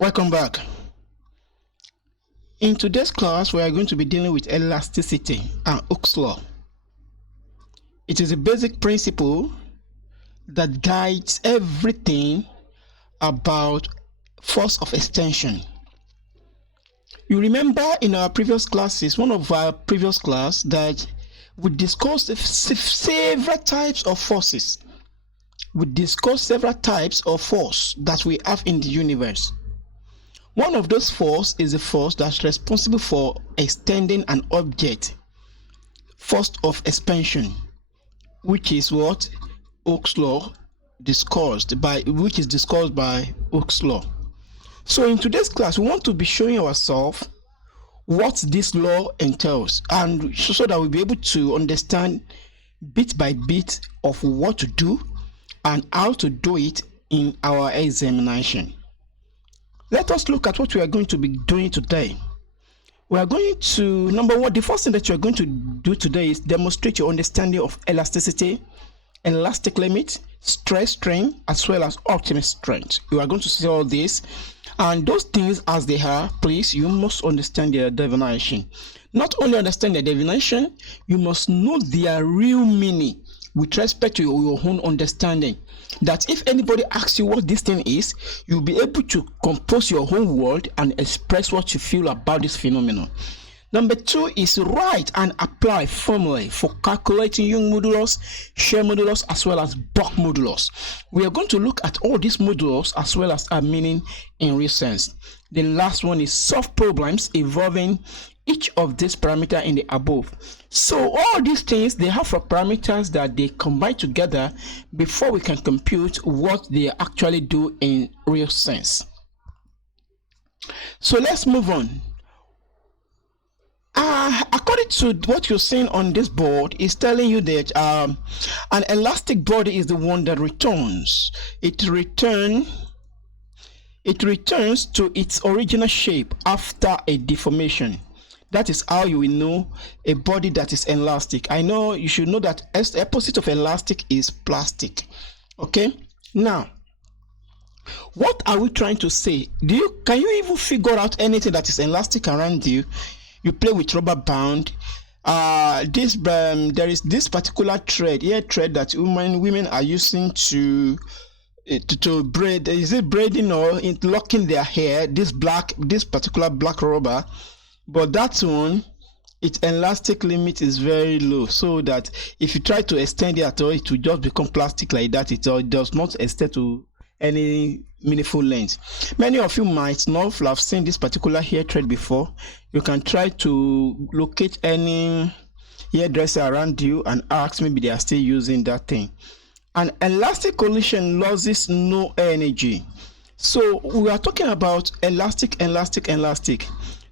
Welcome back. In today's class, we are going to be dealing with elasticity and Hooke's law. It is a basic principle that guides everything about force of extension. You remember in our previous classes, one of our previous class, that we discussed several types of forces. We discussed several types of force that we have in the universe. One of those forces is the force that's responsible for extending an object, force of expansion, which is what Hooke's law discussed by Hooke's law. So in today's class, we want to be showing ourselves what this law entails, and so that we'll be able to understand bit by bit of what to do and how to do it in our examination. Let us look at what we are going to be doing today. We are going to, number one, the first thing that you are going to do today is demonstrate your understanding of elasticity, elastic limit, stress strain, as well as ultimate strength. You are going to see all this, and those things as they are, please, you must understand their definition. Not only understand their definition, you must know their real meaning with respect to your own understanding. That if anybody asks you what this thing is, you'll be able to compose your own word and express what you feel about this phenomenon. Number two is write and apply formulae for calculating Young modulus, shear modulus, as well as bulk modulus. We are going to look at all these modulus as well as our meaning in real sense. The last one is solve problems involving each of these parameters in the above. So all these things, they have parameters that they combine together before we can compute what they actually do in real sense. So let's move on. According to what you're seeing on this board, is telling you that an elastic body is the one that returns. It returns to its original shape after a deformation. That is how you will know a body that is elastic. I know you should know that the opposite of elastic is plastic. Okay? Now, what are we trying to say? Can you even figure out anything that is elastic around you? You play with rubber band. There is this particular thread, ear thread, that women are using to braid. Is it braiding or locking their hair? This particular black rubber. But that one, its elastic limit is very low, so that if you try to extend it at all, it will just become plastic like that. It does not extend to any meaningful length. Many of you might not have seen this particular hair thread before. You can try to locate any hairdresser around you and ask, maybe they are still using that thing. An elastic collision loses no energy. So we are talking about elastic.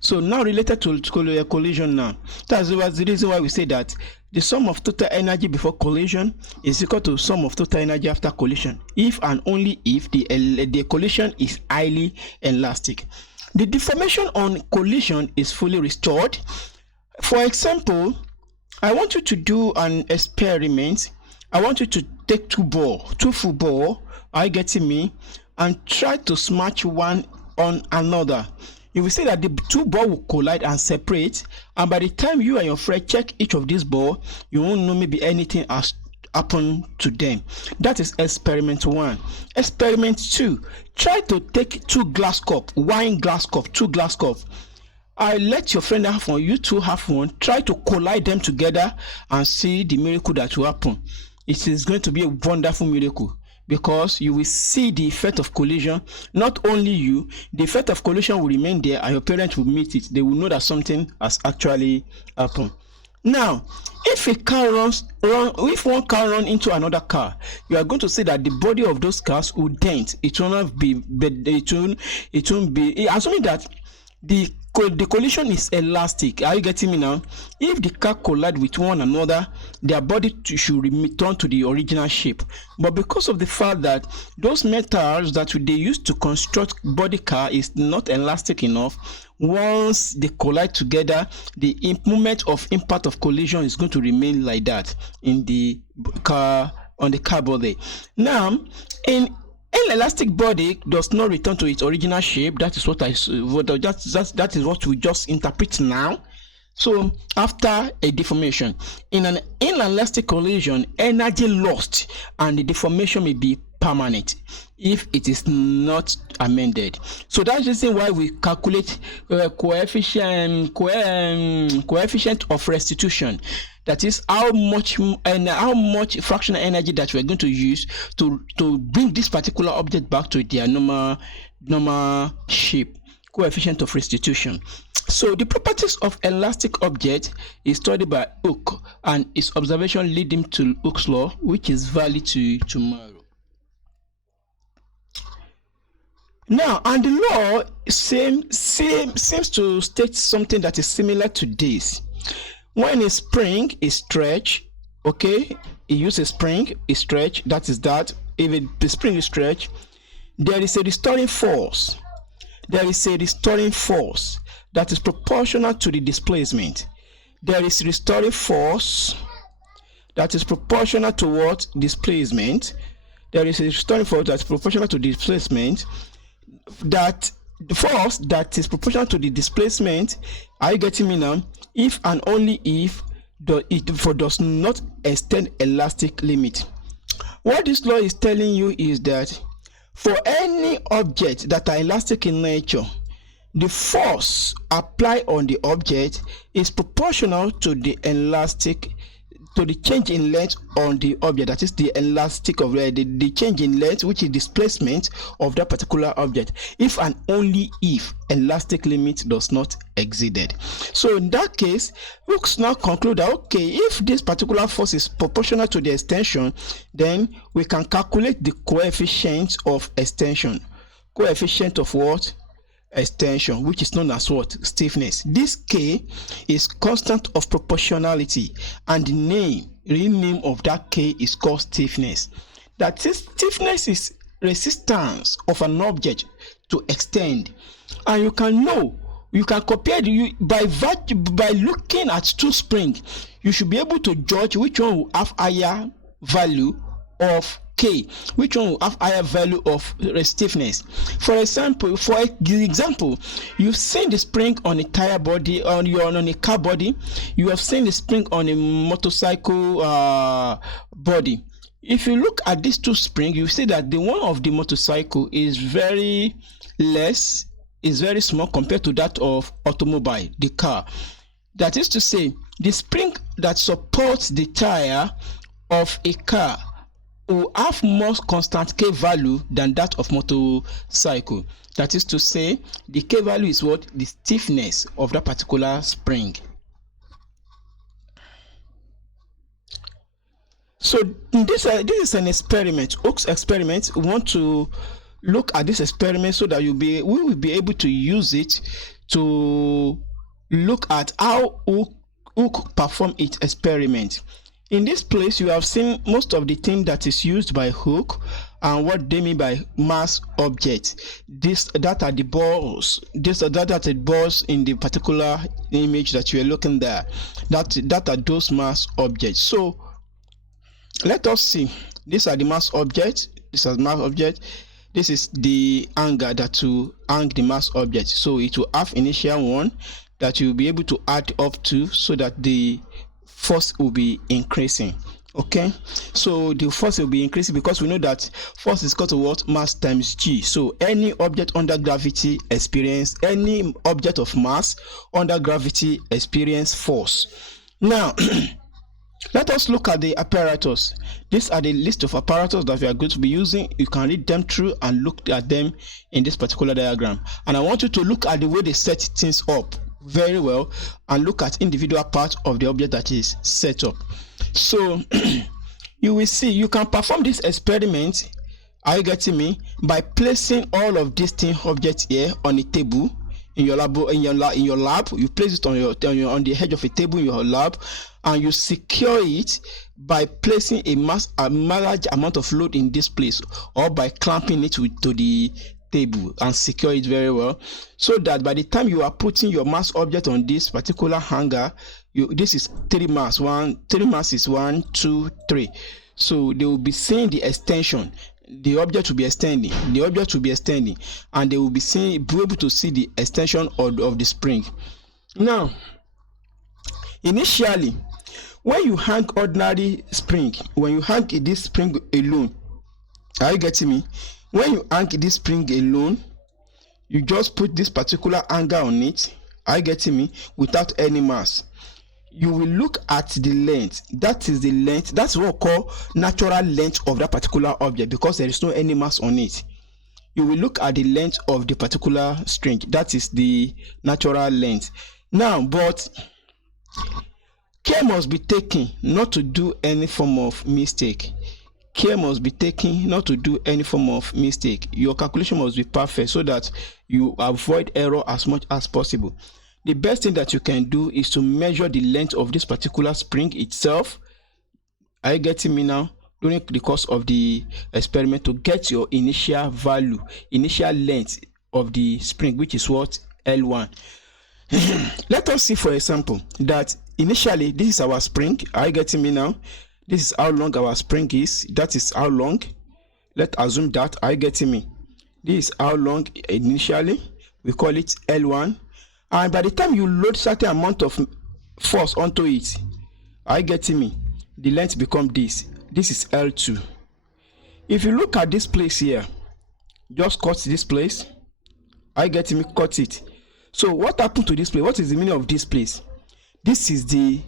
So now related to collision now. That's the reason why we say that the sum of total energy before collision is equal to sum of total energy after collision, if and only if the collision is highly elastic. The deformation on collision is fully restored. For example, I want you to do an experiment. I want you to take two football, are you getting me, and try to smash one on another. You will see that the two balls will collide and separate, and by the time you and your friend check each of these balls, you won't know maybe anything has happened to them. That is experiment 1. Experiment 2, try to take two glass cup, two glass cup. I let your friend have one, you two have one. Try to collide them together and see the miracle that will happen. It is going to be a wonderful miracle, because you will see the effect of collision. Not only you, the effect of collision will remain there, and your parents will meet it. They will know that something has actually happened. Now, if one car runs into another car, you are going to see that the body of those cars will dent. It will not be, it won't be, assuming that the collision is elastic. Are you getting me now? If the car collide with one another, their body should return to the original shape. But because of the fact that those metals that they use to construct body car is not elastic enough, once they collide together, the moment of impact of collision is going to remain like that in the car, on the car body. Now, in inelastic body does not return to its original shape. That is what that is what we just interpret now. So after a deformation, in an inelastic collision, energy lost and the deformation may be permanent if it is not amended. So that's the reason why we calculate coefficient of restitution. That is how much fractional energy that we're going to use to bring this particular object back to their normal shape. Coefficient of restitution. So the properties of elastic object is studied by Hooke, and his observation lead him to Hooke's law, which is valid to tomorrow. Now, and the law seems to state something that is similar to this. When a spring is stretched, okay, he uses spring is stretched. That is that. If the spring is stretched, there is a restoring force. There is a restoring force that is proportional to the displacement. There is restoring force that is proportional to what? Displacement. There is a restoring force that is proportional to displacement. That the force that is proportional to the displacement, are you getting me now? If and only if it does not extend elastic limit. What this law is telling you is that for any object that are elastic in nature, the force applied on the object is proportional to the change in length on the object. That is the elastic of the change in length, which is displacement of that particular object, if and only if elastic limit does not exceeded. So in that case, Hooke now conclude that okay, if this particular force is proportional to the extension, then we can calculate the coefficient of extension. Coefficient of what? Extension, which is known as what? Stiffness. This K is constant of proportionality, and the real name of that K is called stiffness. That is, stiffness is resistance of an object to extend, and you can compare by looking at two springs. You should be able to judge which one will have higher value of K, which one will have higher value of stiffness. For example, you've seen the spring on a tire body, on a car body. You have seen the spring on a motorcycle body. If you look at these two springs, you see that the one of the motorcycle is very small compared to that of automobile, the car. That is to say, the spring that supports the tire of a car will have more constant K value than that of motorcycle. That is to say, the K value is what? The stiffness of that particular spring. So this is an experiment, Hooke's experiment. We want to look at this experiment so that we will be able to use it to look at how Hooke performed its experiment. In this place, you have seen most of the thing that is used by Hooke and what they mean by mass object. That are the balls. That are the balls in the particular image that you are looking there. That are those mass objects. So let us see. These are the mass objects. This is mass object. This is the angle that will hang the mass object. So it will have initial one that you will be able to add up to, so that the force will be increasing. Okay, so the force will be increasing because we know that force is equal to what? Mass times G. So any object under gravity any object of mass under gravity experience force. Now let us look at the apparatus. These are the list of apparatus that we are going to be using. You can read them through and look at them in this particular diagram, and I want you to look at the way they set things up very well and look at individual parts of the object that is set up. So you will see you can perform this experiment, are you getting me, by placing all of these objects here on a table in your lab. You place it on the edge of a table in your lab, and you secure it by placing a large amount of load in this place, or by clamping it to the table and secure it very well, so that by the time you are putting your mass object on this particular hanger, this is 3 mass. 3 mass is 1, 2, 3. So they will be seeing the extension. the object will be extending, and they will be able to see the extension of the spring. Now, initially, when you hang ordinary spring, when you hang this spring alone, are you getting me? When you hang this spring alone, you just put this particular angle on it, are you getting me, without any mass. You will look at the length. That is the length. That's what we call natural length of that particular object, because there is no any mass on it. You will look at the length of the particular string. That is the natural length. Now, but care must be taken not to do any form of mistake. Care must be taken not to do any form of mistake. Your calculation must be perfect so that you avoid error as much as possible. The best thing that you can do is to measure the length of this particular spring itself. Are you getting me now? During the course of the experiment, to get your initial value, initial length of the spring, which is what? L1. Let us see, for example, that initially this is our spring. Are you getting me now? This is how long our spring is. That is how long. Let's assume that. Are you getting me? This is how long initially. We call it L1. And by the time you load certain amount of force onto it, are you getting me? The length become this. This is L2. If you look at this place here, just cut this place. Are you getting me? Cut it. So what happened to this place? What is the meaning of this place? This is the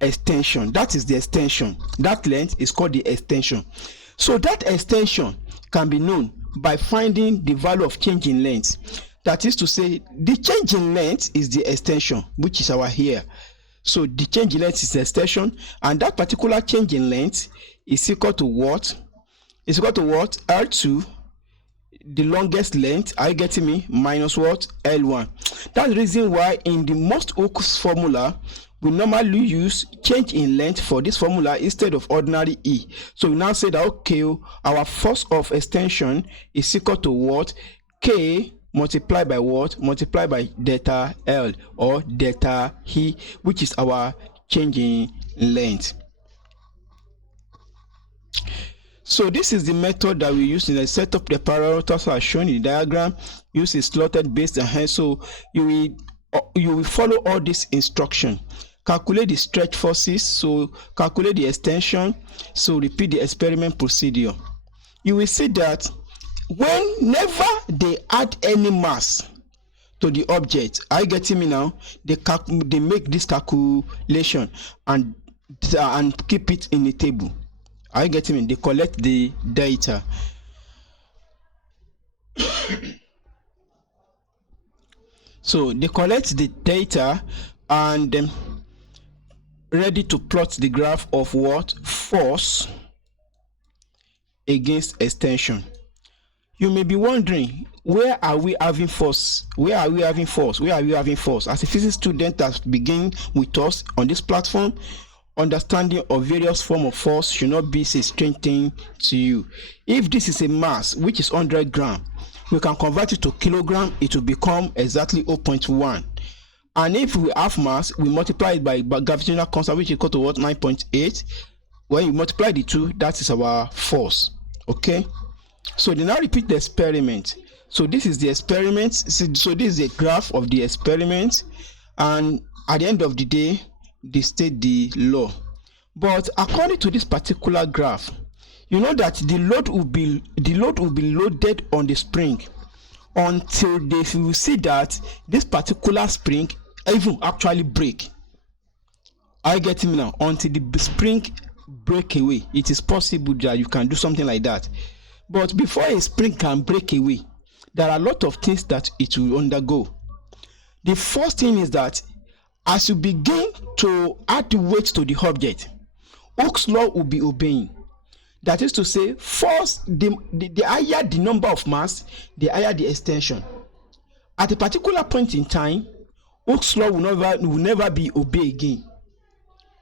extension. That is the extension. That length is called the extension. So that extension can be known by finding the value of change in length. That is to say, the change in length is the extension, which is our here. So the change in length is the extension, and that particular change in length is equal to what? Is equal to what? L2, the longest length, are you getting me? Minus what? L1. That's the reason why in the Most-Oaks formula, we normally use change in length for this formula instead of ordinary E. So we now say that, okay, our force of extension is equal to what? K multiplied by what? Multiplied by delta L, or delta E, which is our change in length. So this is the method that we use in the setup. The apparatus as shown in the diagram. Use a slotted base and hand. So you will follow all this instruction. Calculate the stretch forces. So calculate the extension. So repeat the experiment procedure. You will see that whenever they add any mass to the object, are you getting me now? They make this calculation and keep it in the table. Are you getting me? They collect the data. So they collect the data and ready to plot the graph of what? Force against extension. You may be wondering, where are we having force? Where are we having force? Where are we having force? As a physics student that begin with us on this platform, understanding of various forms of force should not be a strange thing to you. If this is a mass which is 100 grams, we can convert it to kilogram. It will become exactly 0.1. And if we have mass, we multiply it by gravitational constant, which is equal to what? 9.8. When you multiply the two, that is our force. Okay. So they now repeat the experiment. So this is the experiment. So this is a graph of the experiment, and at the end of the day, they state the law. But according to this particular graph, you know that the load will be loaded on the spring until they will see that this particular spring even actually break. Are you getting me now? Until the spring break away, it is possible that you can do something like that. But before a spring can break away, there are a lot of things that it will undergo. The first thing is that as you begin to add the weight to the object, Hooke's law will be obeying. That is to say, first, the higher the number of mass, the higher the extension. At a particular point in time, Hooke's law will never be obeyed again.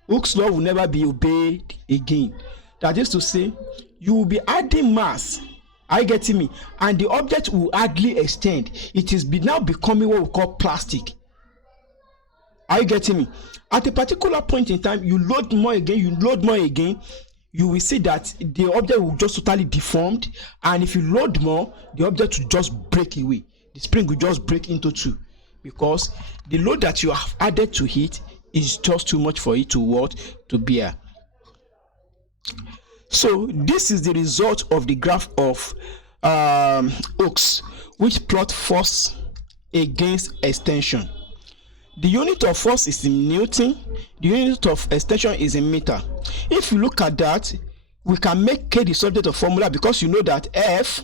Hooke's law will never be obeyed again. That is to say, you will be adding mass. Are you getting me? And the object will hardly extend. It is now becoming what we call plastic. Are you getting me? At a particular point in time, you load more again, you will see that the object will just totally deformed, and if you load more, the object will just break away. The spring will just break into two, because the load that you have added to it is just too much for it to bear. So this is the result of the graph of Hooke's, which plot force against extension. The unit of force is in Newton, the unit of extension is in meter. If you look at that, we can make K the subject of formula, because you know that F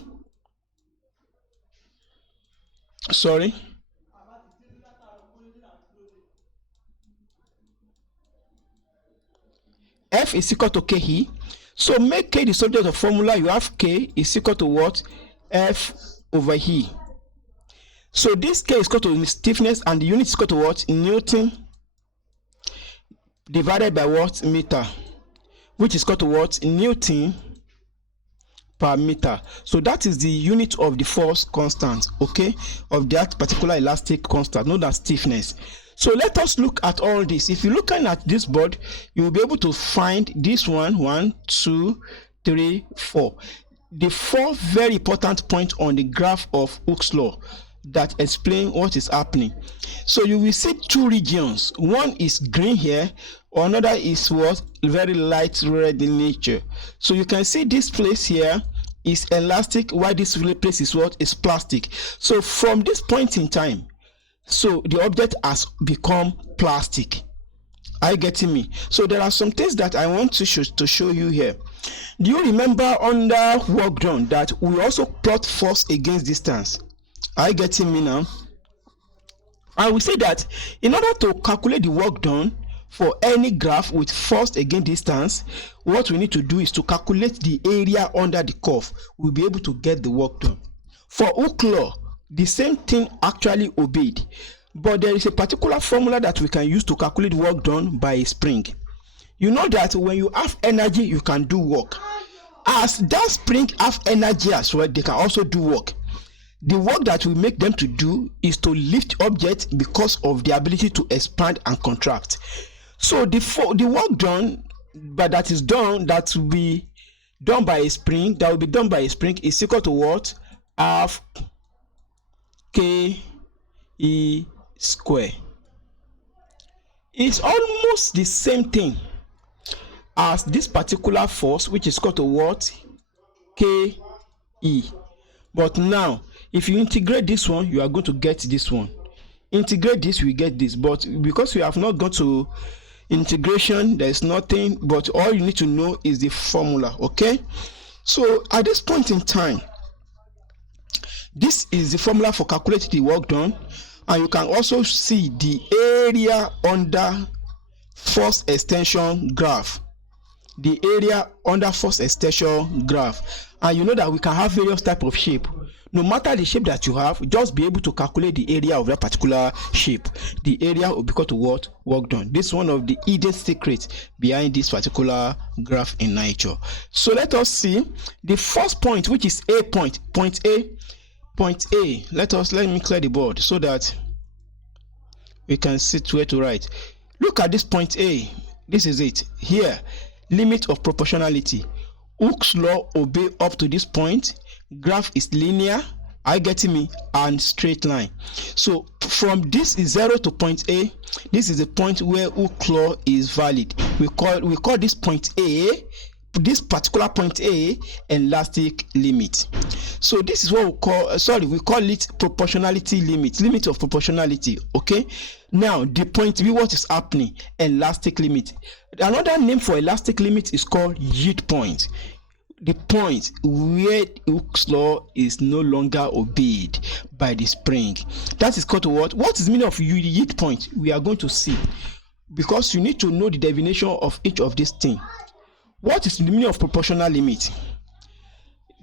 is equal to KE. So make K the subject of formula, you have K is equal to what? F over E. So this K is equal to stiffness, and the unit is equal to what? Newton divided by what? Meter, which is equal to what? Newton per meter. So that is the unit of the force constant, okay, of that particular elastic constant, known as stiffness. So let us look at all this. If you're looking at this board, you will be able to find this 1, 2, 3, 4. The 4 very important points on the graph of Hooke's law that explain what is happening. So you will see two regions. One is green here, or another is what? Very light red in nature. So you can see this place here is elastic, while this place is what? Is plastic. So from this point in time, so the object has become plastic. Are you getting me? So there are some things that I want to show you here. Do you remember under work done that we also plot force against distance? Are you getting me now? I will say that in order to calculate the work done for any graph with force against distance, what we need to do is to calculate the area under the curve. We'll be able to get the work done. For Hooke's law, the same thing actually obeyed, but there is a particular formula that we can use to calculate work done by a spring. You know that when you have energy, you can do work. As that spring have energy as well, they can also do work. The work that we make them to do is to lift objects because of the ability to expand and contract. So the work done, but that is done, that will be done by a spring, is equal to what? Half K E square. It's almost the same thing as this particular force, which is equal to what? K E. But now, if you integrate this one, you are going to get this one. Integrate this, we get this. But because we have not got to integration, there is nothing, but all you need to know is the formula, okay? So at this point in time, this is the formula for calculating the work done, and you can also see the area under force extension graph. The area under force extension graph, and you know that we can have various type of shape. No matter the shape that you have, just be able to calculate the area of that particular shape. The area will be equal to what? Work done. This is one of the hidden secrets behind this particular graph in nature. So let us see the first point, which is A point. Point A. Let me clear the board so that we can see where to write. Look at this point A. This is it here. Limit of proportionality. Hooke's law obey up to this point. Graph is linear, are you getting me, and straight line. So from this is 0 to point A, this is the point where Hooke's law is valid. We call this point A, this particular point A, elastic limit. So this is what we call it proportionality limit of proportionality. Okay, now the point B, what is happening? Elastic limit. Another name for elastic limit is called yield point. The point where Hooke's law is no longer obeyed by the spring. That is called what? What is the meaning of yield point? We are going to see, because you need to know the definition of each of these things. What is the meaning of proportional limit?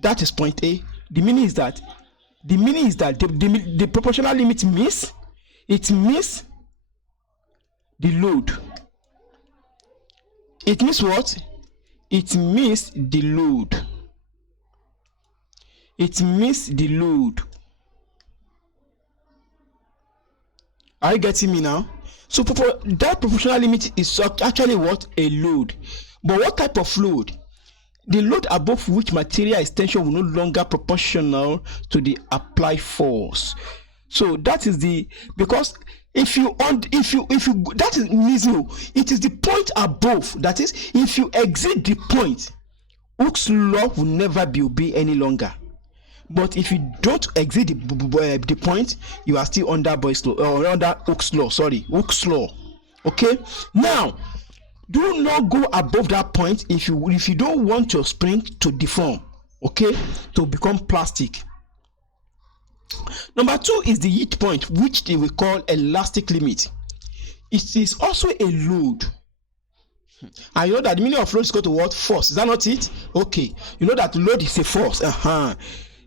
That is point A. The meaning is that the proportional limit means the load. It means what? It means the load. It means the load. Are you getting me now? So that proportional limit is actually what? A load. But what type of load? The load above which material extension will no longer proportional to the applied force. So that is the, because if you that is easy. It is the point above, that is, if you exceed the point, Hooke's law will never be obeyed any longer. But if you don't exceed the point, you are still under Boyle's law, or under Hooke's law. Hooke's law. Okay. Now, do not go above that point if you don't want your spring to deform, okay, to become plastic. Number 2 is the yield point, which they will call elastic limit. It is also a load. And you know that the meaning of load is equal to what? Force. Is that not it? Okay. You know that load is a force.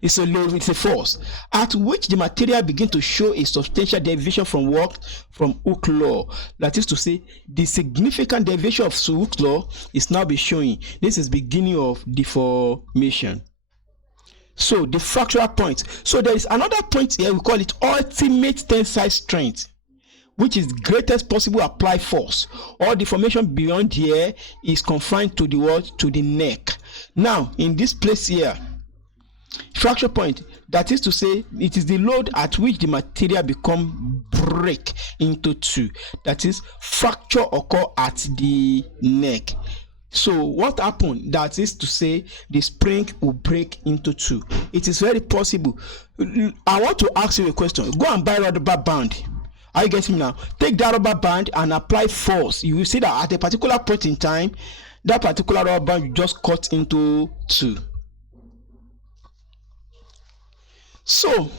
It's a load, it's a force at which the material begin to show a substantial deviation from what? From Hooke's law. That is to say, the significant deviation of Hooke's law is now be showing. This is beginning of deformation. So the fractural point. So there is another point here, we call it ultimate tensile strength, which is greatest possible applied force. All deformation beyond here is confined to the what? To the neck. Now in this place here, fracture point, that is to say, it is the load at which the material become break into two. That is, fracture occur at the neck. So what happened? That is to say, the spring will break into two. It is very possible. I want to ask you a question. Go and buy a rubber band. Are you getting me now? Take that rubber band and apply force. You will see that at a particular point in time, that particular rubber band will just cut into two. So,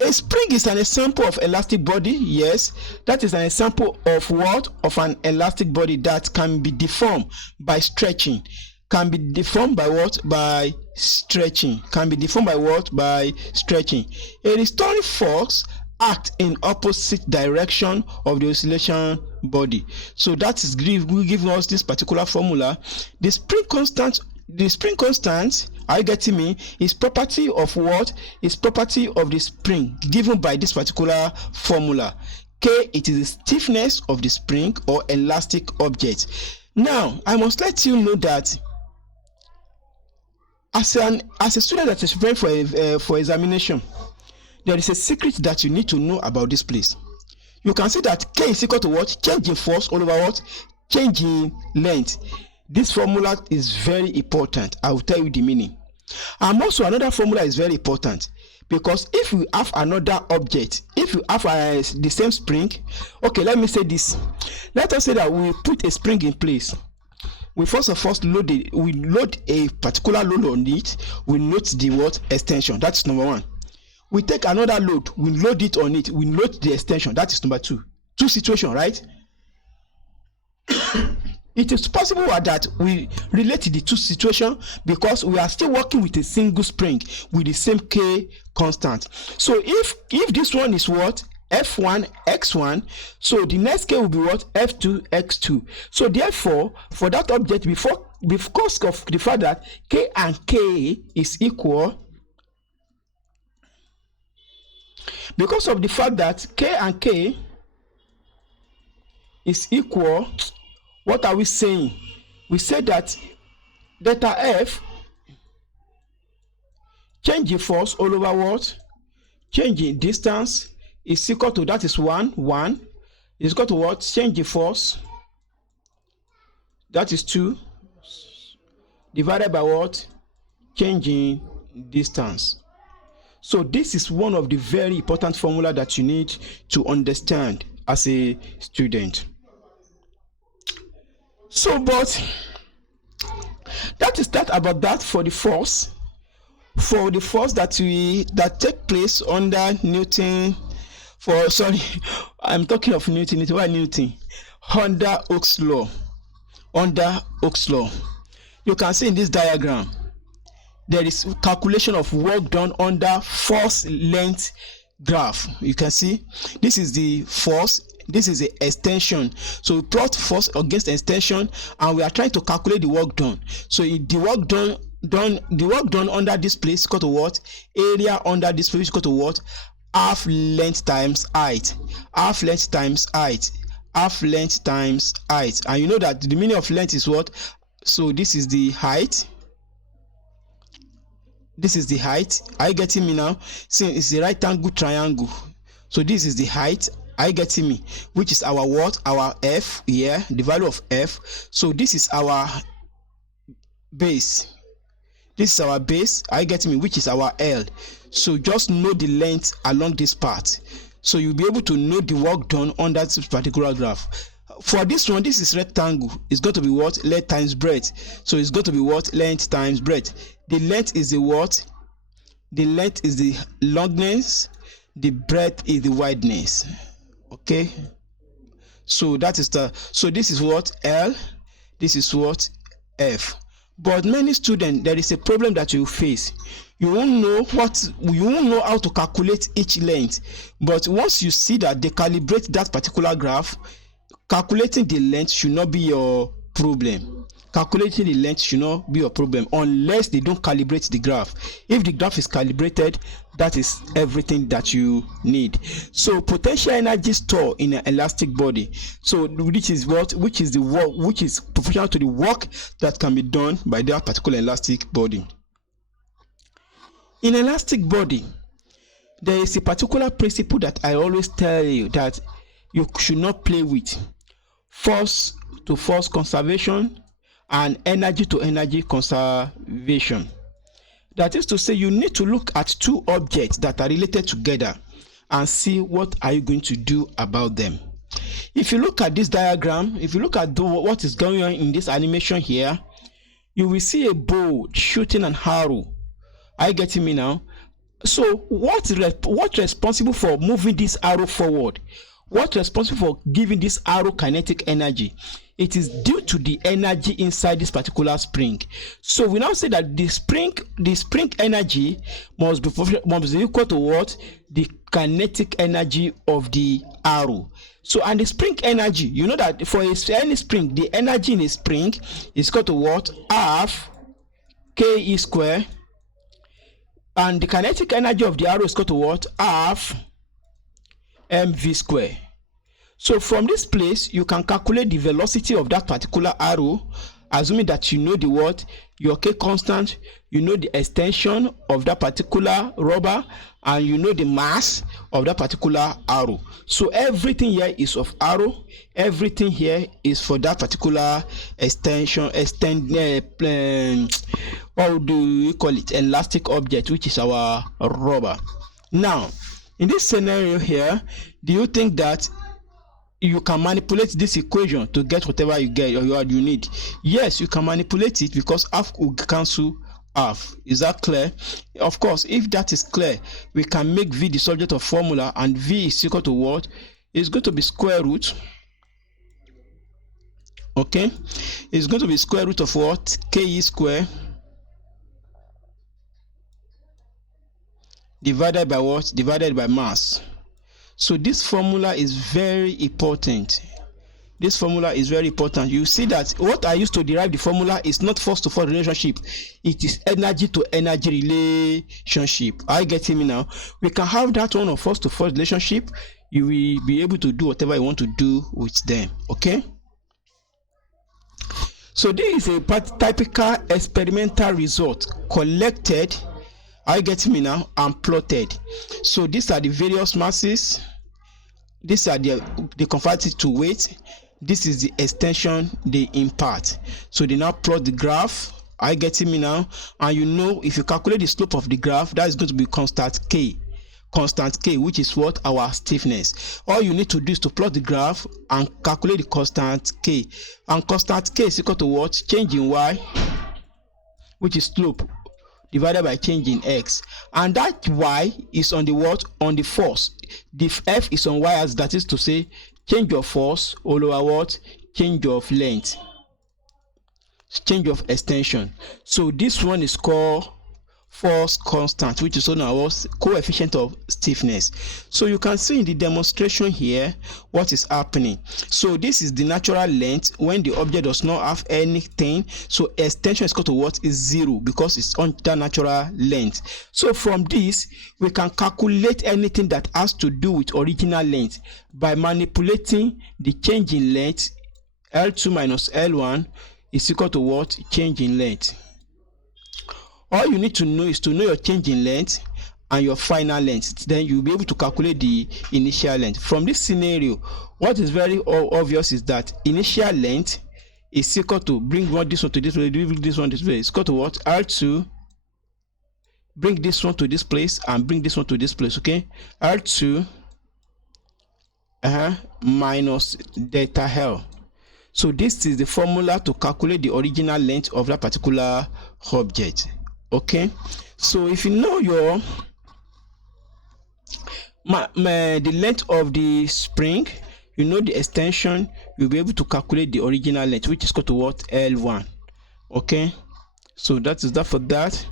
a spring is an example of elastic body. Yes, that is an example of what? Of an elastic body that can be deformed by stretching. Can be deformed by what? By stretching. Can be deformed by what? By stretching. A restoring force acts in opposite direction of the oscillation body. So that is giving us this particular formula. The spring constant, are you getting me, is property of what? Is property of the spring given by this particular formula. K, it is the stiffness of the spring or elastic object. Now I must let you know that as a student that is preparing for examination, there is a secret that you need to know about this place. You can see that K is equal to what? Change in force all over what? Change in length. This formula is very important. I will tell you the meaning. And also another formula is very important, because if we have another object, if you have the same spring, okay, let me say this. Let us say that we put a spring in place. We first of all load a particular load on it. We note the what? Extension. That's number 1. We take another load. We load it on it. We note the extension. That is number 2. Two situations, right? It is possible that we relate the two situations because we are still working with a single spring with the same K constant. So if this one is what? F1 x1, so the next K will be what? F2 x2. So therefore, for that object, because of the fact that K and K is equal, because of the fact that K and K is equal, what are we saying? We say that delta F, change in force all over what? Change in distance is equal to, that is 1 is equal to what? Change in force, that is 2 divided by what? Change in distance. So this is one of the very important formula that you need to understand as a student. So, but that is that about that for the force. For the force that take place under Newton. I'm talking of Newton. It's why Newton under Hooke's law. Under Hooke's law, you can see in this diagram there is calculation of work done under force length graph. You can see this is the force. This is the extension. So we plot force against extension, and we are trying to calculate the work done. So the work done under this place is equal to what? Area under this place is equal to what? Half length times height. Half length times height. Half length times height. And you know that the meaning of length is what? So this is the height. This is the height. Are you getting me now? See, it's the right angle triangle. So this is the height. Are you getting me? Which is our what? Our f here, the value of f. So this is our base. This is our base. Are you getting me? Which is our L. So just know the length along this part. So you'll be able to know the work done on that particular graph. For this one, this is rectangle. It's going to be what? Length times breadth. So it's going to be what? Length times breadth. The length is the what? The length is the longness. The breadth is the wideness. Okay. So that is the. So this is what? L. This is what? F. But many students, there is a problem that you face. You won't know how to calculate each length. But once you see that they calibrate that particular graph, calculating the length should not be your problem. Calculating the length should not be your problem unless they don't calibrate the graph. If the graph is calibrated, that is everything that you need. So potential energy store in an elastic body. So which is the work which is proportional to the work that can be done by that particular elastic body. In elastic body, there is a particular principle that I always tell you that you should not play with. Force to force conservation and energy to energy conservation. That is to say, you need to look at two objects that are related together and see what are you going to do about them. If you look at this diagram, if you look at what is going on in this animation here, you will see a bow shooting an arrow. Are you getting me now? So what's responsible for moving this arrow forward? What's responsible for giving this arrow kinetic energy? It is due to the energy inside this particular spring. So we now say that the spring energy must be equal to what? The kinetic energy of the arrow. So and the spring energy, you know that for any spring, the energy in a spring is equal to what? Half Ke square, and the kinetic energy of the arrow is equal to what? Half mv square. So from this place, you can calculate the velocity of that particular arrow, assuming that you know the what? Your K constant, you know the extension of that particular rubber, and you know the mass of that particular arrow. So everything here is of arrow, everything here is for that particular extension, what do we call it? Elastic object, which is our rubber. Now, in this scenario here, do you think that you can manipulate this equation to get whatever you get or you need? Yes, you can manipulate it because half will cancel half. Is that clear? Of course, if that is clear, we can make V the subject of formula, and V is equal to what? It's going to be square root. Okay, it's going to be square root of what? Ke square divided by what? Divided by mass. So this formula is very important. This formula is very important. You see that what I used to derive the formula is not force to force relationship. It is energy to energy relationship. Are you getting me now? We can have that one of force to force relationship. You will be able to do whatever you want to do with them. Okay? So this is a typical experimental result collected. Are you getting me now? And plotted. So these are the various masses. These are they convert it to weight. This is the extension they impart. So they now plot the graph. Are you getting me now? And you know, if you calculate the slope of the graph, that is going to be constant K, which is what? Our stiffness. All you need to do is to plot the graph and calculate the constant K. And constant K is equal to what? Change in Y, which is slope, divided by change in x, and that y is on the what? On the force. The f is on y, as that is to say change of force over what? Change of length, change of extension. So this one is called force constant, which is known as coefficient of stiffness. So you can see in the demonstration here what is happening. So this is the natural length when the object does not have anything. So extension is equal to what? Is 0, because it's on the natural length. So from this we can calculate anything that has to do with original length by manipulating the change in length L2 minus L1 is equal to what? Change in length. All you need to know is to know your change in length and your final length. Then you'll be able to calculate the initial length. From this scenario, what is very obvious is that initial length is equal to, bring this one to this place, bring this one to this place, it's equal to what? R2, bring this one to this place and bring this one to this place, okay? R2 minus delta L. So this is the formula to calculate the original length of that particular object. Okay, so if you know your the length of the spring, you know the extension, you'll be able to calculate the original length, which is equal to what? L1. Okay, so that is that for that.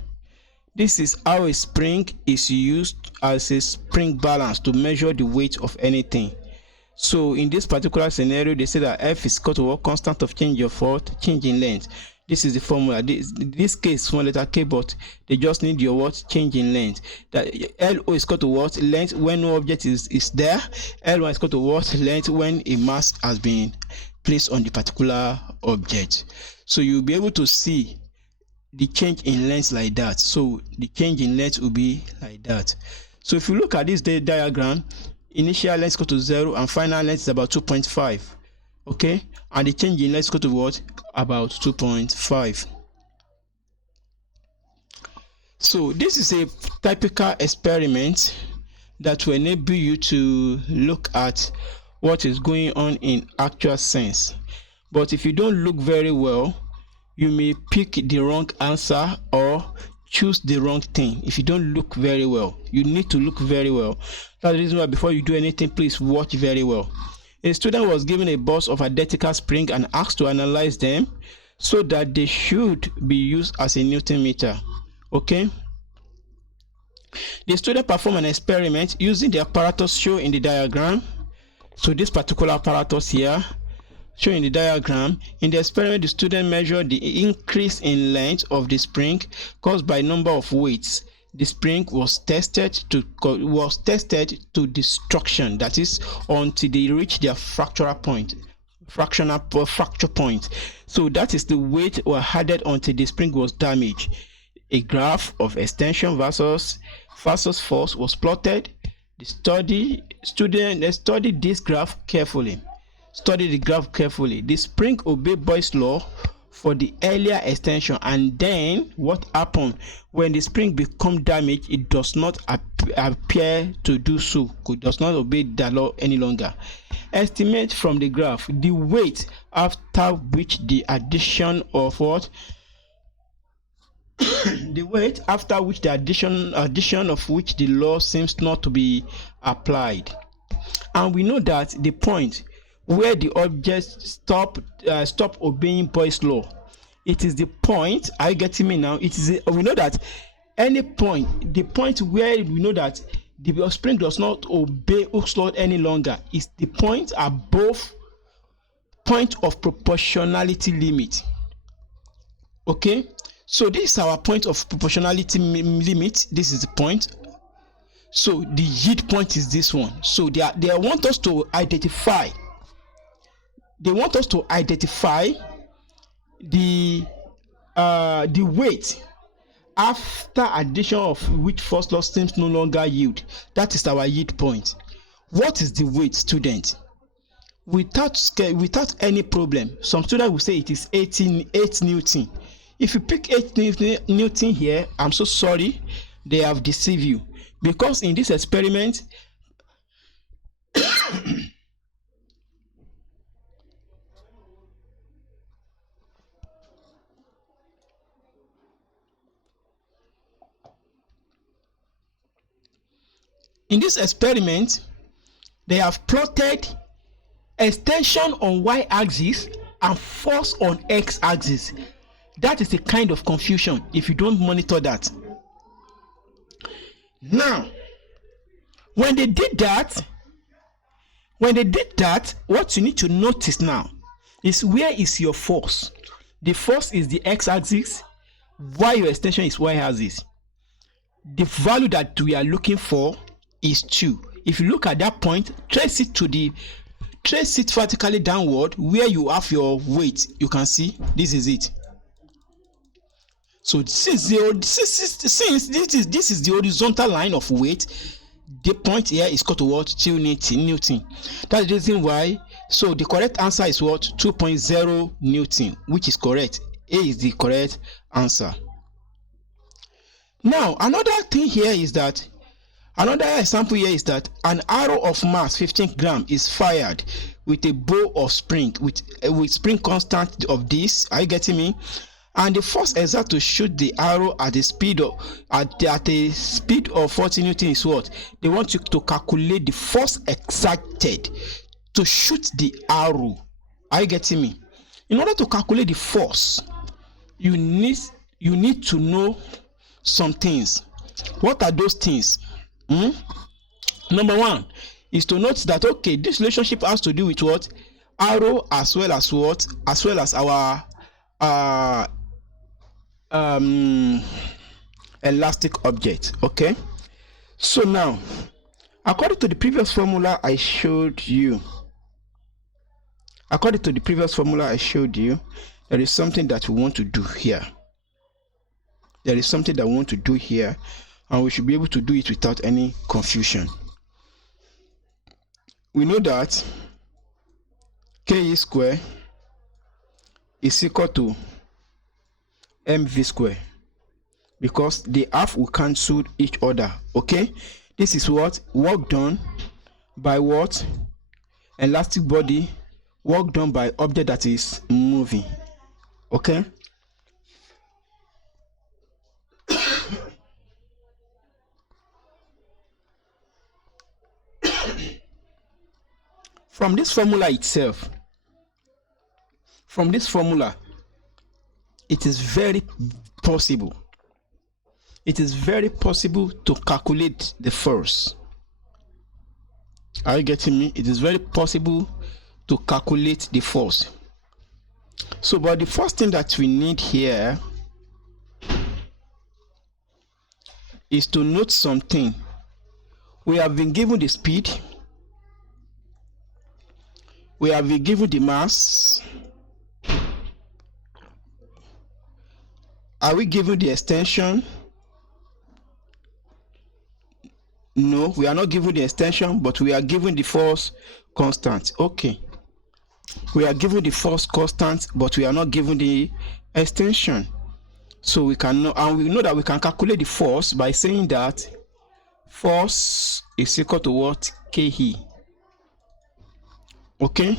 This is how a spring is used as a spring balance to measure the weight of anything. So in this particular scenario, they say that F is equal to what? Constant of change of what? Change in length. This is the formula. This case small letter k, but they just need your what? Change in length. That LO is equal to what? Length when no object is there. L1 is equal to what? Length when a mass has been placed on the particular object. So you'll be able to see the change in length like that. So the change in length will be like that. So if you look at this diagram, initial length is equal to 0 and final length is about 2.5. okay, and the change in length is equal to what? About 2.5. So this is a typical experiment that will enable you to look at what is going on in actual sense. But if you don't look very well, you may pick the wrong answer or choose the wrong thing. If you don't look very well, you need to look very well. That's the reason why before you do anything, please watch very well. A student was given a box of identical springs and asked to analyze them so that they should be used as a Newton meter. Okay. The student performed an experiment using the apparatus shown in the diagram. So this particular apparatus here, shown in the diagram. In the experiment, the student measured the increase in length of the spring caused by number of weights. The spring was tested to destruction, that is, until they reach their fracture point. So that is the weight were added until the spring was damaged. A graph of extension versus force was plotted. The student studied this graph carefully. Study the graph carefully. The spring obeyed Boyle's law for the earlier extension, and then what happened when the spring become damaged? It does not appear to do so. It does not obey the law any longer. Estimate from the graph the weight after which the addition of what? The weight after which the addition of which the law seems not to be applied. And we know that the point where the object stop obeying Boyle's law, it is the point. Are you getting me now? It is we know that any point, the point where we know that the spring does not obey Hooke's law any longer, is the point above point of proportionality limit. Okay, so this is our point of proportionality limit. This is the point. So the yield point is this one. So they want us to identify. They want us to identify the weight after addition of which first law seems no longer yield. That is our yield point. What is the weight, student? Without any problem, some students will say it is 8 Newton. If you pick 8 Newton here, I'm so sorry, they have deceived you, because in this experiment they have plotted extension on y-axis and force on x-axis. That is a kind of confusion if you don't monitor that. Now, when they did that, what you need to notice now is where is your force. The force is the x-axis, while your extension is y-axis. The value that we are looking for is 2. If you look at that point, trace it to trace it vertically downward where you have your weight. You can see this is it. So since this is the horizontal line of weight, the point here is called to what? 2 Newton. That's the reason why. So the correct answer is what? 2.0 Newton, which is correct. A is the correct answer. Now another thing here is that, another example here is that an arrow of mass 15 grams is fired with a bow of spring with spring constant of this. Are you getting me? And the force exerted to shoot the arrow at a speed of 40 Newton is what? They want you to calculate the force exerted to shoot the arrow. Are you getting me? In order to calculate the force, you need to know some things. What are those things? Number one is to note that, okay, this relationship has to do with what? Arrow as well as what? As well as our elastic object. Okay, so now according to the previous formula I showed you, there is something that we want to do here. And we should be able to do it without any confusion. We know that K square is equal to mv square, because the half will cancel each other. Okay, this is what? Work done by what? Elastic body, work done by object that is moving. Okay, from this formula itself, it is very possible to calculate the force. Are you getting me? It is very possible to calculate the force. So, but the first thing that we need here is to note something. We have been given the speed, we have been given the mass. Are we given the extension? No, we are not given the extension, but we are given the force constant. Okay, we are given the force constant, but we are not given the extension. So we can know, and we know that we can calculate the force by saying that force is equal to what? Ke. Okay,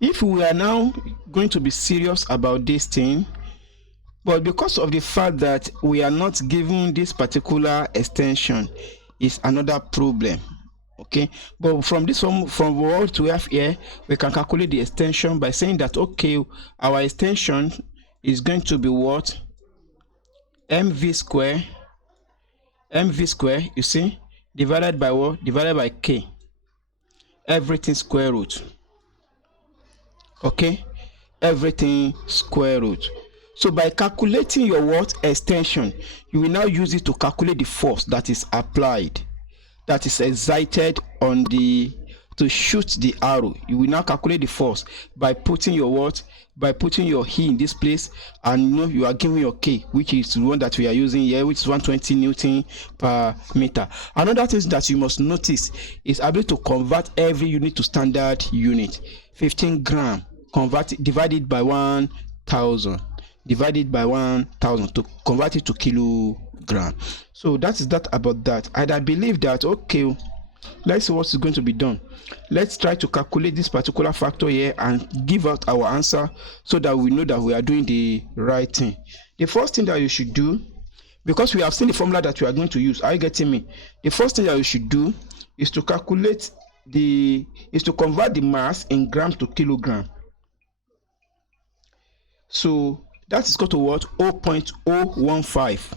if we are now going to be serious about this thing, but because of the fact that we are not given this particular extension, is another problem. Okay, but from what we have here, we can calculate the extension by saying that, okay, our extension is going to be what? mv square, you see, divided by what? Divided by k, everything square root. Okay, everything square root. So by calculating your what? Extension, you will now use it to calculate the force that is applied, that is exerted on the, to shoot the arrow. You will now calculate the force by putting your what? By putting your E in this place, and you know you are given your K, which is the one that we are using here, which is 120 Newton per meter. Another thing that you must notice is ability to convert every unit to standard unit. 15 grams divided by 1,000. Divided by 1,000 to convert it to kilogram. So that is that about that. And I believe that, okay, let's see what is going to be done. Let's try to calculate this particular factor here and give out our answer so that we know that we are doing the right thing. The first thing that you should do, because we have seen the formula that we are going to use, are you getting me? The first thing that you should do is to calculate to convert the mass in grams to kilogram. So that is equal to what? 0.015.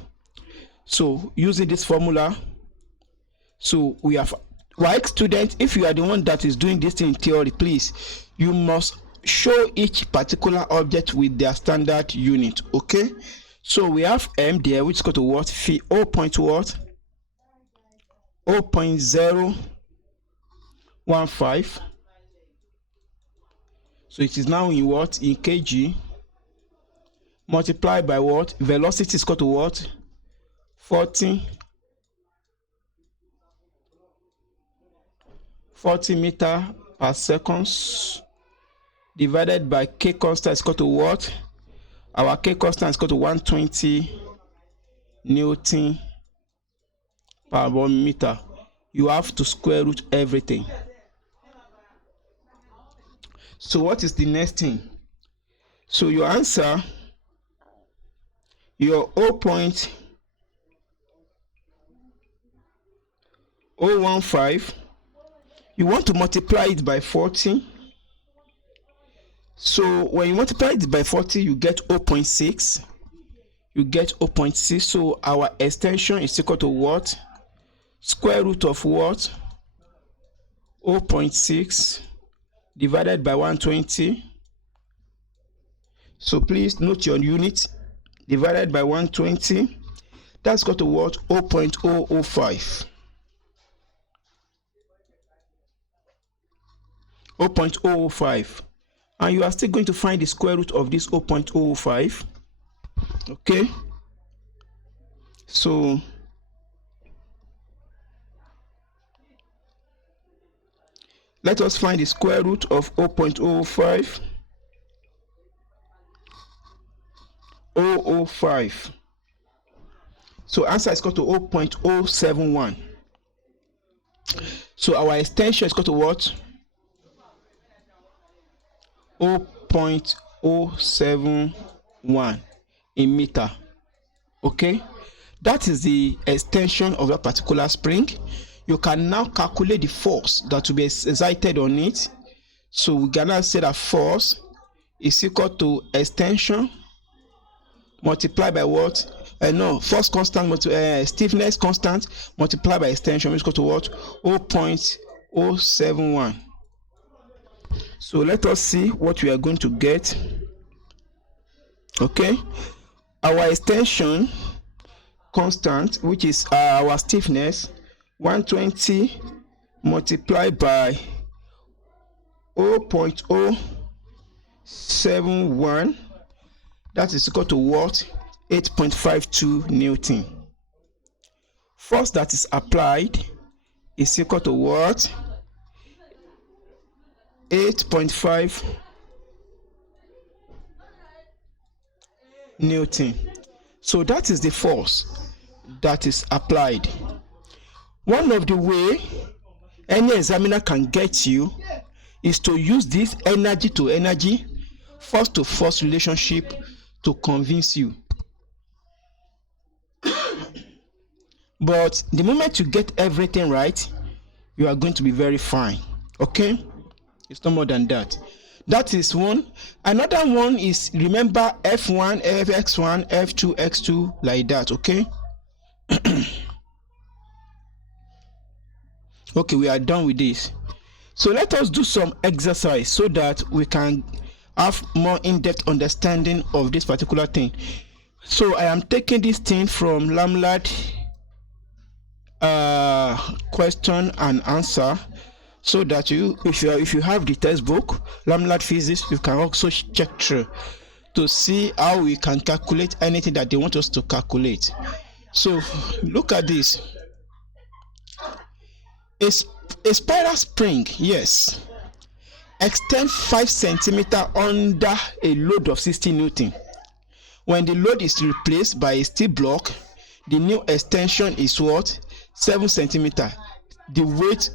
So using this formula, so we have, like students, if you are the one that is doing this in theory, please, you must show each particular object with their standard unit. Okay, so we have m there, which is equal to what? 0.015 So it is now in what? In kg. Multiplied by what? Velocity is equal to what? 40 meter per seconds divided by k constant is equal to what? Our k constant is equal to 120 Newton per 1 meter. You have to square root everything. So what is the next thing? So your answer, your 0.015, you want to multiply it by 40. So when you multiply it by 40, you get 0.6. You get 0.6. So our extension is equal to what? Square root of what? 0.6 divided by 120. So please note your unit. Divided by 120. That's equal to what? 0.005. 0.005. And you are still going to find the square root of this 0.005. Okay, so let us find the square root of 0.005. 005. So answer is equal to 0.071. So our extension is equal to what? 0.071 in meter. Okay, that is the extension of that particular spring. You can now calculate the force that will be exerted on it. So we can now say that force is equal to extension multiplied by what? Force constant, stiffness constant multiplied by extension is equal to what? 0.071. So let us see what we are going to get. Okay, our extension constant, which is our stiffness, 120 multiplied by 0.071, that is equal to what? 8.52 Newton. Force that is applied is equal to what? 8.5 Newton. So that is the force that is applied. One of the way any examiner can get you is to use this energy to energy, force to force relationship to convince you. But the moment you get everything right, you are going to be very fine. Okay, it's no more than that. That is one. Another one is, remember, F1, Fx1, F2, X2, like that. Okay. Okay, we are done with this. So let us do some exercise so that we can have more in-depth understanding of this particular thing. So I am taking this thing from Lamlad question and answer, so that if you have the textbook Lamlad physics, you can also check through to see how we can calculate anything that they want us to calculate. So look at this. A spiral spring, yes, extend 5 centimeters under a load of 60 Newton. When the load is replaced by a steel block, the new extension is what? 7 centimeters. The weight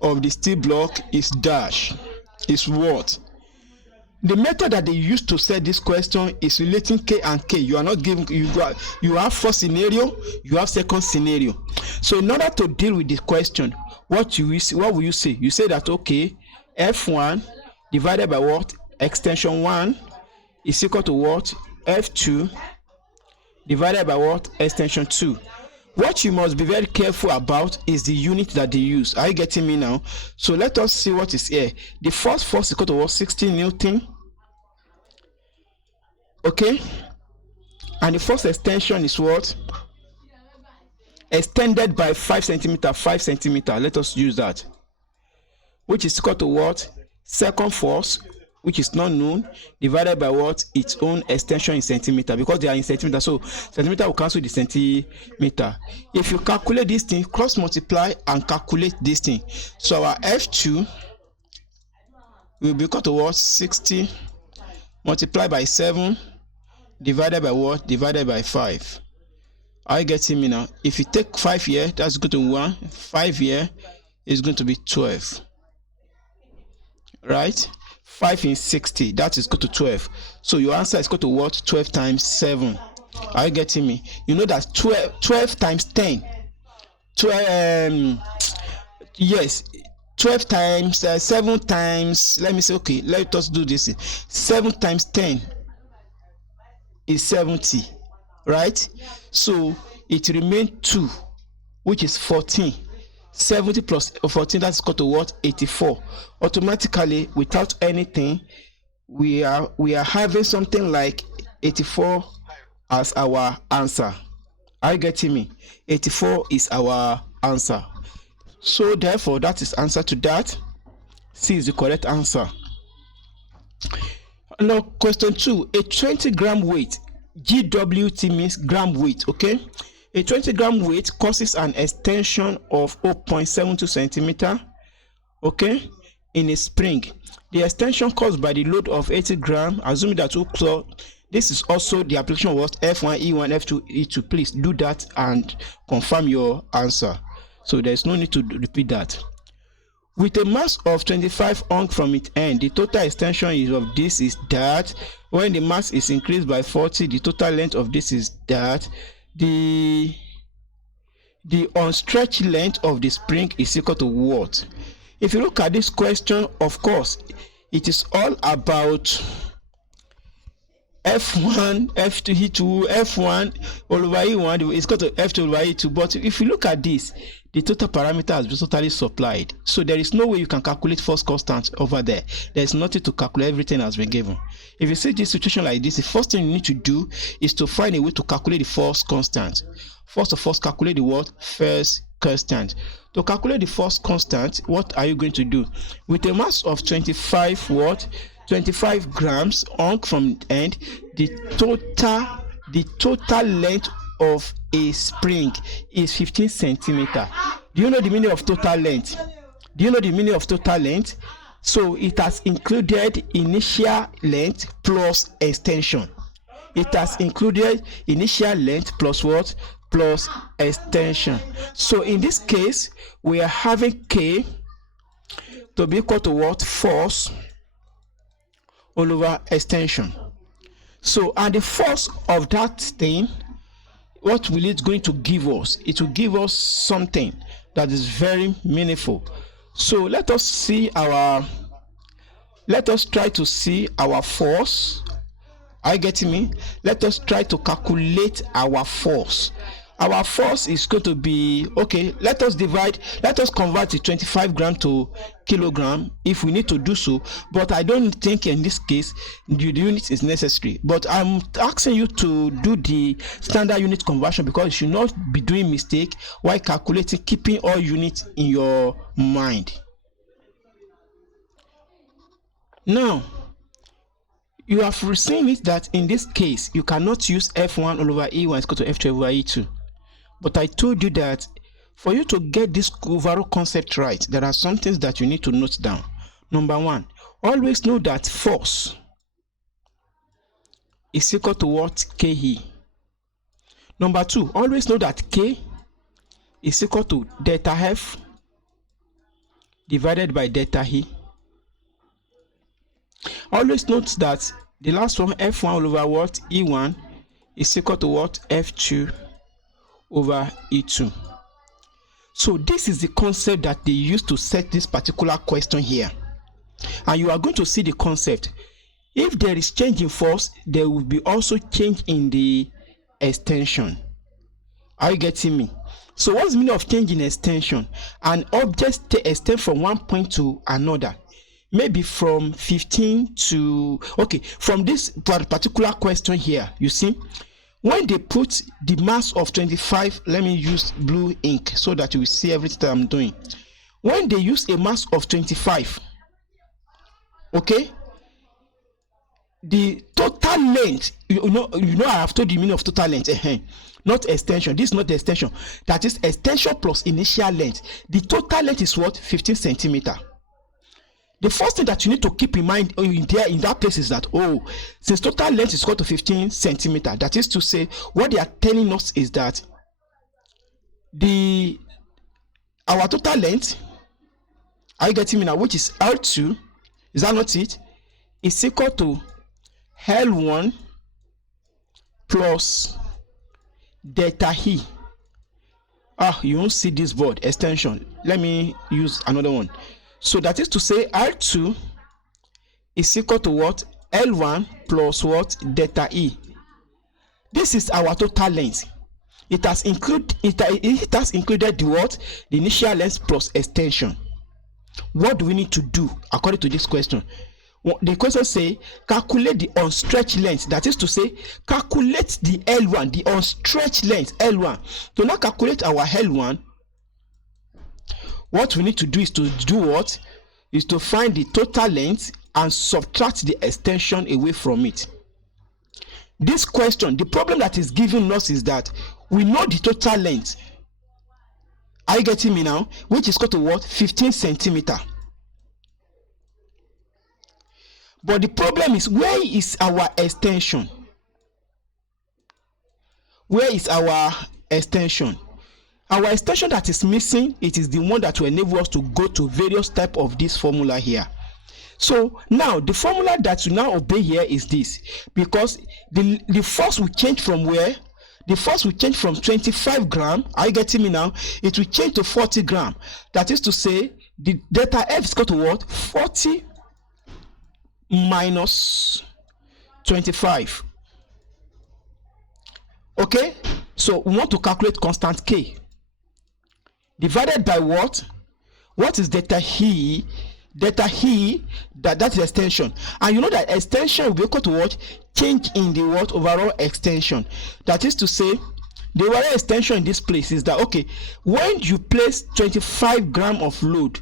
of the steel block is dash. Is what? The method that they use to set this question is relating K and K. You are not giving, you have first scenario, you have second scenario. So in order to deal with the question, what will you say? You say that, okay, F1 divided by what? Extension 1 is equal to what? F2 divided by what? Extension 2. What you must be very careful about is the unit that they use. Are you getting me now? So let us see what is here. The first force is equal to what? 60 Newton. Okay, and the first extension is what? Extended by 5 centimeters. 5 centimeters. Let us use that, which is equal to what? second force, which is not known, divided by what? Its own extension in centimeter, because they are in centimeter, so centimeter will cancel the centimeter. If you calculate this thing, cross multiply and calculate this thing, so our F2 will be equal to what? 60 multiplied by 7 divided by what? Divided by 5. Are you getting me now? If you take 5 here, that's going to 1. 5 here is going to be 12. Right? 5 in 60, that is equal to 12. So your answer is equal to what? 12 times 7. Are you getting me? You know that 12 times 10. 12, yes, 12 times 7 times, let me say, okay, let us do this. 7 times 10 is 70, right? So it remains 2, which is 14. 70 plus 14, that's equal to what? 84. Automatically, without anything, we are having something like 84 as our answer. Are you getting me? 84 is our answer. So therefore, that is answer to that. C is the correct answer. Now question 2, a 20 gram weight, GWT means gram weight, okay? A 20 gram weight causes an extension of 0.72 centimeter, okay, in a spring. The extension caused by the load of 80 gram, assuming that this is also the application of what? F1, E1, F2, E2. Please do that and confirm your answer. So there's no need to repeat that. With a mass of 25 ounce from its end, the total extension of this is that. When the mass is increased by 40, the total length of this is that. The unstretched length of the spring is equal to what? If you look at this question, of course, it is all about F1, F2, E2, F1 all over E1 is equal to F2 over E2. But if you look at this, the total parameter has been totally supplied. So there is no way you can calculate force constant over there. There is nothing to calculate, everything has been given. If you see this situation like this, the first thing you need to do is to find a way to calculate the force constant. First of all, calculate the what? First constant. To calculate the force constant, what are you going to do? With a mass of 25 what? 25 grams on from the end, the total length of a spring is 15 centimeter. Do you know the meaning of total length? Do you know the meaning of total length? So it has included initial length plus extension. It has included initial length plus what? Plus extension. So in this case, we are having K to be equal to what? Force all over extension. So, and the force of that thing, what will it going to give us? It will give us something that is very meaningful. So let us try to see our force. Are you getting me? Let us try to calculate our force. Our force is going to be, okay, let us convert the 25 gram to kilogram if we need to do so, but I don't think in this case the unit is necessary. But I'm asking you to do the standard unit conversion because you should not be doing mistake while calculating, keeping all units in your mind. Now, you have seen it that in this case you cannot use F1 all over E1 is equal to F2 over E2. But I told you that for you to get this overall concept right, there are some things that you need to note down. Number one, always know that force is equal to what? KE. Number two, always know that K is equal to delta F divided by delta E. Always note that the last one, F1 all over what? E1 is equal to what? F2 over E2. So this is the concept that they use to set this particular question here. And you are going to see the concept. If there is change in force, there will be also change in the extension. Are you getting me? So what's the meaning of change in extension? An object extends from one point to another. Maybe from 15 to, okay, from this particular question here, you see, when they put the mass of 25, let me use blue ink so that you will see everything that I'm doing. When they use a mass of 25, Okay, the total length, you know I have told you the meaning of total length, not extension. This is not the extension, that is extension plus initial length. The total length is what? 15 centimeter. The first thing that you need to keep in mind in that place is that, since total length is equal to 15 centimeter, that is to say, what they are telling us is that our total length, are you getting me now, which is L2, is that not it, is equal to L1 plus delta E. You won't see this board extension. Let me use another one. So that is to say, R2 is equal to what? L1 plus what? Delta E. This is our total length. It has included the what? The initial length plus extension. What do we need to do according to this question? The question say calculate the unstretched length. That is to say, calculate the L1, the unstretched length L1. To now calculate our L1, what we need to do is to do what? Is to find the total length and subtract the extension away from it. This question, the problem that is given us is that we know the total length. Are you getting me now? Which is equal to what? 15 centimeter. But the problem is, where is our extension? Where is our extension? Our extension that is missing, it is the one that will enable us to go to various type of this formula here. So now the formula that you now obey here is this, because the force will change from where? The force will change from 25 gram. Are you getting me now? It will change to 40 gram. That is to say, the delta F is equal to what? 40 minus 25. Okay, so we want to calculate constant K divided by what? What is delta E? Delta E, that is extension, and you know that extension will be equal to what? Change in the what? Overall extension. That is to say, the overall extension in this place is that, okay, when you place 25 gram of load,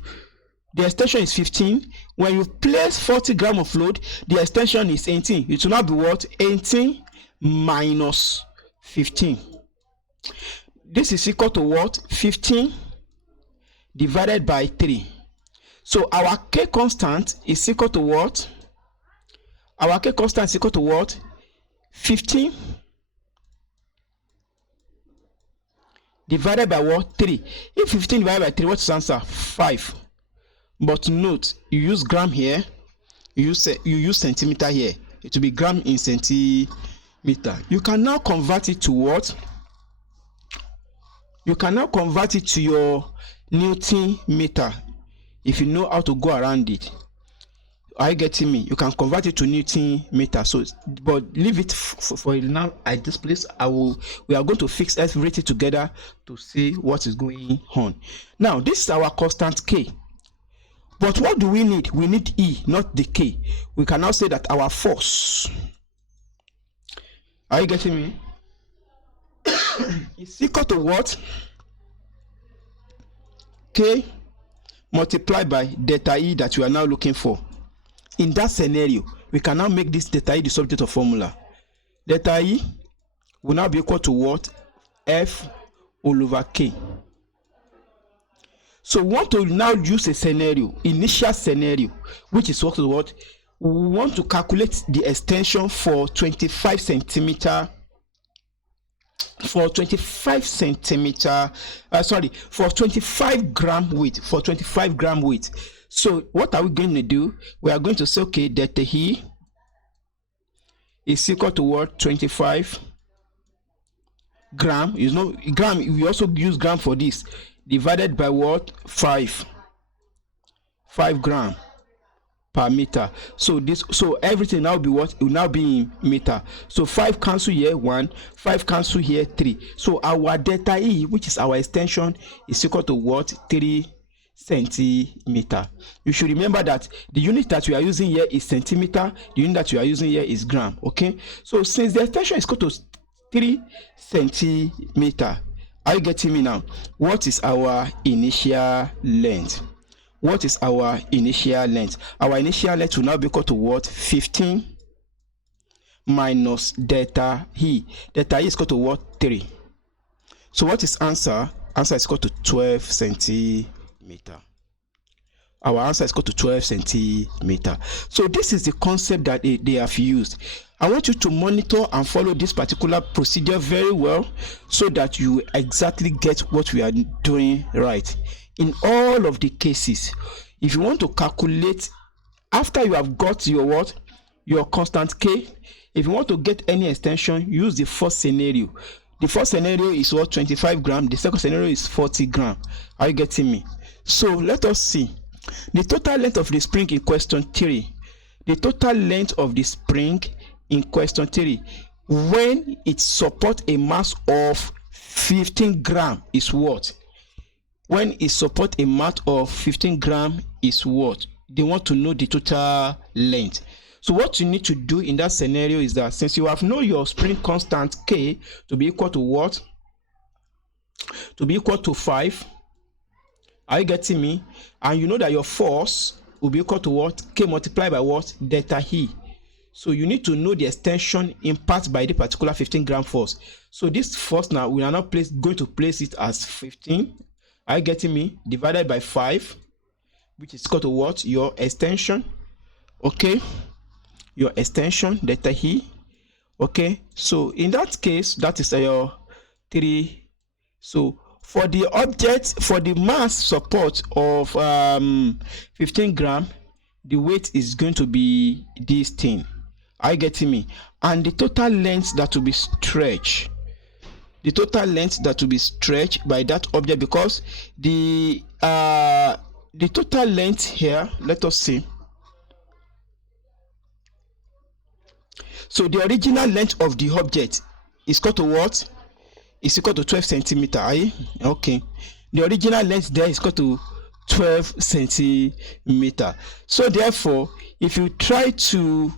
the extension is 15. When you place 40 gram of load, the extension is 18. It will now be what? 18 minus 15. This is equal to what? 15 divided by 3. So our K constant is equal to what? Our K constant is equal to what? 15 divided by what? 3. If 15 divided by 3, what's the answer? 5. But note, you use gram here, you use centimeter here. It will be gram in centimeter. You can now convert it to what? You can now convert it to your Newton meter if you know how to go around it. Are you getting me? You can convert it to Newton meter. So, but leave it for now at this place. We are going to fix everything together to see what is going on. Now, this is our constant K. But what do we need? We need E, not the K. We can now say that our force, are you getting me? Is equal to what? K multiplied by delta E that we are now looking for. In that scenario, we can now make this delta E the subject of formula. Delta E will now be equal to what? F all over K. So we want to now use a scenario, initial scenario, which is what? We want to calculate the extension for 25 centimeter. For 25 gram weight. For 25 gram weight. So what are we going to do? We are going to say, okay, delta E is equal to what? 25 gram. You know, gram, we also use gram for this. Divided by what? 5 gram per meter. So everything now be what? It will now be in meter. So 5 cancel here 1, 5 cancel here 3. So our delta E, which is our extension, is equal to what? 3 centimeter. You should remember that the unit that we are using here is centimeter. The unit that we are using here is gram. Okay, so since the extension is equal to 3 centimeter, are you getting me now? What is our initial length? what is our initial length? Our initial length will now be equal to what? 15 minus delta E. Delta E is equal to what? 3. So what is answer? Answer is equal to 12 centimeter. Our answer is equal to 12 centimeter. So this is the concept that they have used. I want you to monitor and follow this particular procedure very well so that you exactly get what we are doing right. In all of the cases, if you want to calculate after you have got your what? Your constant K, if you want to get any extension, use the first scenario. The first scenario is what? 25 grams. The second scenario is 40 grams. Are you getting me? So let us see. The total length of the spring in question 3. The total length of the spring in question 3 when it supports a mass of 15 grams is what? When it supports a mass of 15 grams is what? They want to know the total length. So what you need to do in that scenario is that since you have known your spring constant K to be equal to what? To be equal to 5. Are you getting me? And you know that your force will be equal to what? K multiplied by what? Delta E. So you need to know the extension imparted by the particular 15 gram force. So this force now, we are now going to place it as 15. Are you getting me? Divided by 5, which is equal to what? Your extension. Okay. Your extension, delta E. Okay. So in that case, that is your 3. So for the object, for the mass support of 15 grams, the weight is going to be this thing. Are you getting me? And the total length that will be stretched, the total length that will be stretched by that object, because the total length here, let us see. So the original length of the object is equal to what? Is equal to 12 centimeter. Okay. The original length there is equal to 12 centimeter. So therefore, if you try to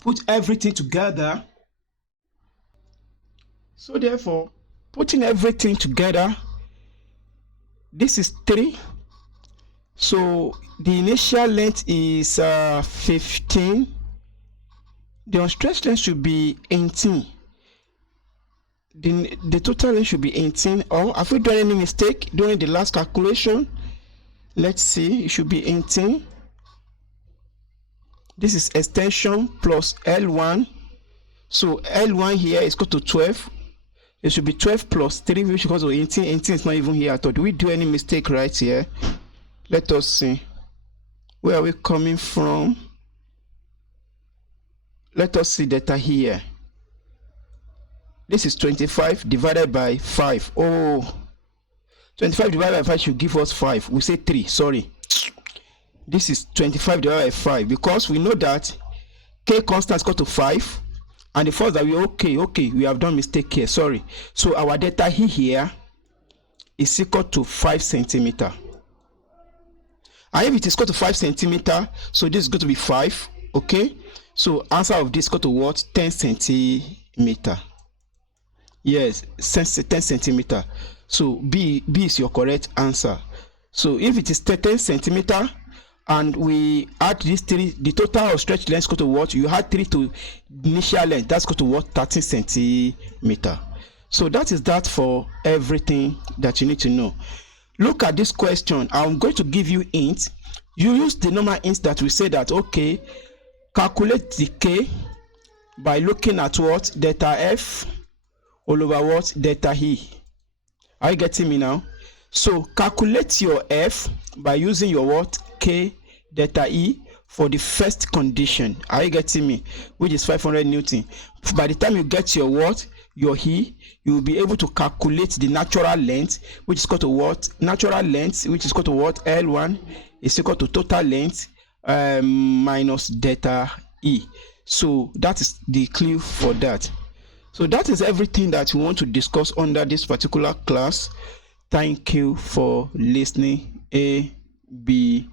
put everything together, so therefore, putting everything together, this is 3. So the initial length is 15. The unstretched length should be 18. The total length should be 18. Or have we done any mistake during the last calculation? Let's see. It should be 18. This is extension plus L1. So L1 here is equal to 12. It should be 12 plus 3, which is equal to 18. 18 is not even here at all. Do we do any mistake right here? Let us see. Where are we coming from? Let us see data here. This is 25 divided by 5. Oh, 25 divided by 5 should give us 5. We say 3. Sorry. This is 25 divided by 5 because we know that K constant is equal to 5. And the first that we we have done mistake here. Sorry. So our delta E here is equal to 5 centimeter. And if it is equal to 5 centimeter, so this is going to be 5. Okay. So answer of this is equal to what? 10 centimeter. Yes, 10 centimeter. So B is your correct answer. So if it is 10 centimeter and we add these 3, the total of stretch length is equal to what? You add 3 to initial length, that's equal to what? 13 centimeter. So that is that for everything that you need to know. Look at this question. I'm going to give you hints. You use the normal hints that we say that, okay, calculate the K by looking at what? Delta F all over what? Delta E. Are you getting me now? So calculate your F by using your what? K delta E for the first condition. Are you getting me? Which is 500 Newton. By the time you get your what? Your E, you will be able to calculate the natural length, which is equal to what? Natural length, which is equal to what? L1 is equal to total length minus delta E. So that is the clue for that. So that is everything that we want to discuss under this particular class. Thank you for listening. ABP.